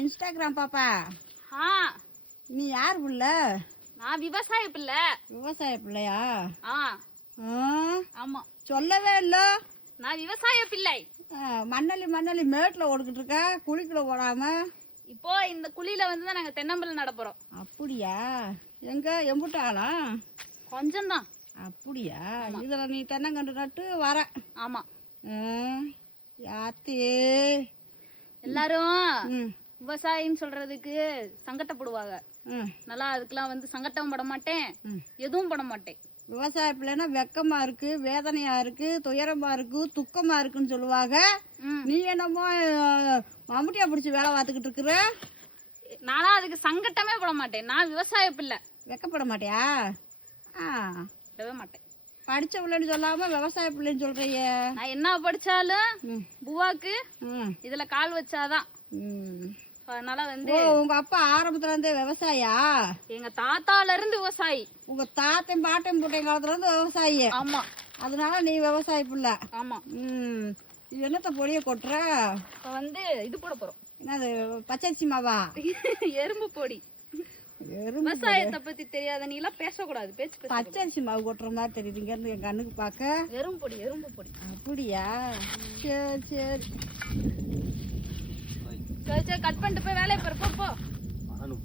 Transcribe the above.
Instagram பாப்பா. ஆ நீ யார் புள்ள? நான் விவசாய பிள்ளை. விவசாய பிள்ளையா? ஆ ஆ, ஆமா, சொல்லவே இல்ல. நான் விவசாய பிள்ளை. மண்ணலி மேட்டுல ஓடிக்கிட்டு இருக்க, குழிக்குள்ள ஓடாம. இப்போ இந்த குழியில வந்து தான் நாங்க தென்னம்பிள்ளை நட போறோம். அப்படியா? எங்க எம்புட்டாளா? கொஞ்சம் தான். அப்படியா? இதுல நீ தென்னங்கண்டு நட்டு வர. ஆமா. யாத்தே எல்லாரும் விவசாயின்னு சொல்றதுக்கு சங்கட்டப்படுவாங்க. நல்லா அதுக்கெல்லாம் வந்து சங்கட்டம் பட மாட்டேன், எதுவும் பட மாட்டேன். விவசாய பிள்ளைன்னா வெக்கமா இருக்கு, வேதனையா இருக்கு, துயரமா இருக்கு, துக்கமா இருக்குன்னு சொல்லுவாங்க. நீ என்னமோ மம்முட்டியா பிடிச்சி வேலை பார்த்துக்கிட்டு இருக்கிற. நானா அதுக்கு சங்கட்டமே பட மாட்டேன். நான் விவசாய பிள்ளை. வெக்கப்பட மாட்டியா? விடவே மாட்டேன். படிச்ச பிள்ளைன்னு சொல்லாம விவசாய பிள்ளைன்னு சொல்றிய. நான் என்ன படிச்சாலும் புவாக்கு இதுல கால் வச்சாதான். அதனால வந்து உங்க அப்பா ஆரம்பத்துல இருந்தே விவசாயா? எங்க தாத்தால இருந்து விவசாயி. உங்க தாத்தையும் பாட்டையும் போட்டையும் காலத்துல இருந்து விவசாயி. ஆமா. அதனால நீ விவசாய பிள்ளை. ஆமா. என்னத்த பொடிய கொட்டுற? வந்து இது போட போறோம். என்னது, பச்சரிசி மாவா? எறும்பு பொடி. விவசாயத்தை பத்தி தெரியாத நீ எல்லாம் பேசக்கூடாது. பேச்சு பச்சரிசி மாவு கொட்டுற மாதிரி தெரியுதுங்க என் கண்ணுக்கு பாக்க. எறும்பு பொடி, எறும்பு பொடி. அப்படியா? சரி சரி சரி, கட் பண்ணிட்டு போய் வேலையை பாரு. போ.